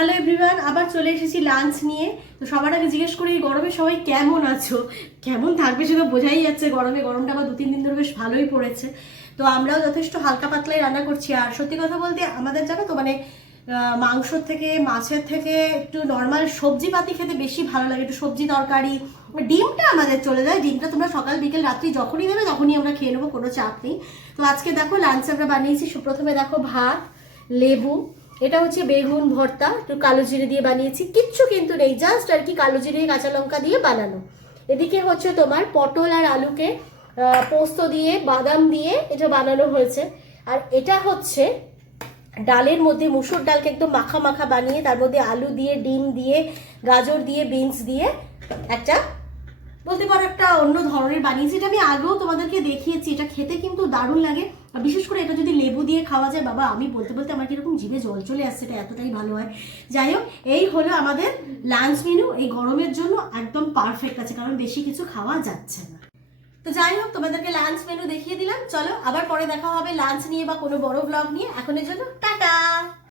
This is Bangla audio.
হ্যালো এভরিওয়ান, আবার চলে এসেছি লাঞ্চ নিয়ে। তো সবার আগে জিজ্ঞেস করি এই গরমে সবাই কেমন আছো? কেমন থাকবে সেটা বোঝাই যাচ্ছে। গরমটা আবার 2-3 দিন ধরে বেশ ভালোই পড়েছে। তো আমরাও যথেষ্ট হালকা পাতলাই রান্না করছি। আর সত্যি কথা বলতে আমাদের জানো তো মানে মাংসর থেকে মাছের থেকে একটু নর্মাল সবজি পাতি খেতে বেশি ভালো লাগে। একটু সবজি তরকারি, ডিমটা আমাদের চলে যায়। ডিমটা তোমরা সকাল বিকেল রাত্রি যখনই দেবে তখনই আমরা খেয়ে নেবো, কোনো চাপ নেই। তো আজকে দেখো লাঞ্চে আমরা বানিয়েছি, প্রথমে দেখো ভাত, লেবু, এটা হচ্ছে বেগুন ভর্তা, একটু কালো জিরে দিয়ে বানিয়েছি, কিচ্ছু কিন্তু নেই, জাস্ট আর কি কালো জিরে কাঁচা লঙ্কা দিয়ে বানানো। এদিকে হচ্ছে তোমার পটল আর আলুকে পোস্ত দিয়ে বাদাম দিয়ে এটা বানানো হয়েছে। আর এটা হচ্ছে ডালের মধ্যে মুসুর ডালকে একদম মাখা মাখা বানিয়ে তার মধ্যে আলু দিয়ে, ডিম দিয়ে, গাজর দিয়ে, বিনস দিয়ে একটা বলতে পারো একটা অন্য ধরনের বানিয়েছি। এটা আমি আগেও তোমাদেরকে দেখিয়েছি। এটা খেতে কিন্তু দারুণ লাগে, আর বিশেষ করে এটা যদি লেবু দিয়ে খাওয়া যায়, বাবা আমি বলতে বলতে আমার কিরকম জিভে জল চলে আসছে, এটা এতটাই ভালো হয়। যাই হোক, এই হলো আমাদের লাঞ্চ মেনু। এই গরমের জন্য একদম পারফেক্ট আছে, কারণ বেশি কিছু খাওয়া যাচ্ছে না। তো যাই হোক, তোমাদেরকে লাঞ্চ মেনু দেখিয়ে দিলাম। চলো আবার পরে দেখা হবে লাঞ্চ নিয়ে বা কোনো বড় ব্লগ নিয়ে। এখনের জন্য টাটা।